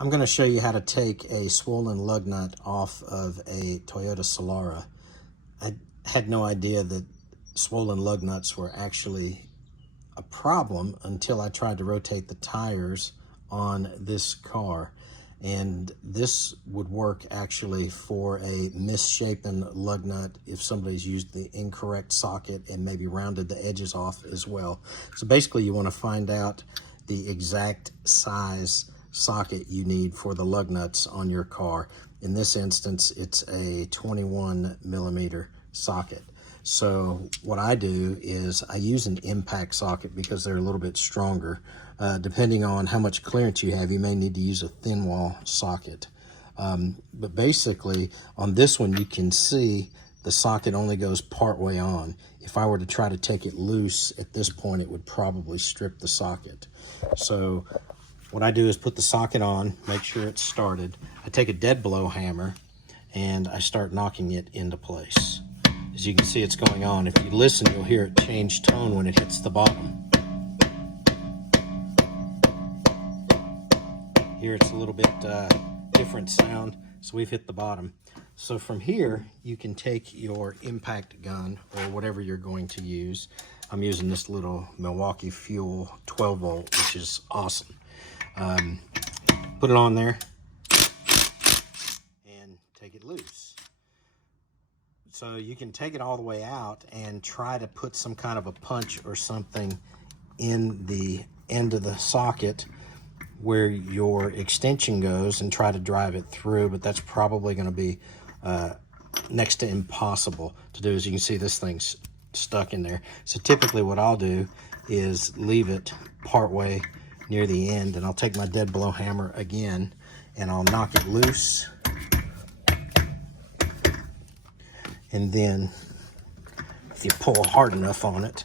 I'm going to show you how to take a swollen lug nut off of a Toyota Solara. I had no idea that swollen lug nuts were actually a problem until I tried to rotate the tires on this car. And this would work actually for a misshapen lug nut if somebody's used the incorrect socket and maybe rounded the edges off as well. So basically you want to find out the exact size socket you need for the lug nuts on your car. In this instance, it's a 21 millimeter socket. So what I do is I use an impact socket because they're a little bit stronger. Depending on how much clearance you have, you may need to use a thin wall socket. But basically on this one, you can see the socket only goes part way on. If I were to try to take it loose at this point, it would probably strip the socket. So what I do is put the socket on, make sure it's started. I take a dead blow hammer and I start knocking it into place. As you can see, it's going on. If you listen, you'll hear it change tone when it hits the bottom. Here it's a little bit different sound, so we've hit the bottom. So from here, you can take your impact gun or whatever you're going to use. I'm using this little Milwaukee Fuel 12 volt, which is awesome. Put it on there and take it loose. So you can take it all the way out and try to put some kind of a punch or something in the end of the socket where your extension goes and try to drive it through, but that's probably going to be next to impossible to do. As you can see, this thing's stuck in there. So typically what I'll do is leave it partway near the end, and I'll take my dead blow hammer again and I'll knock it loose. And then if you pull hard enough on it,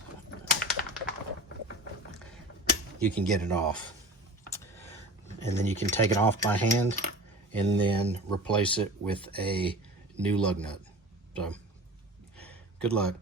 you can get it off. And then you can take it off by hand and then replace it with a new lug nut. So good luck.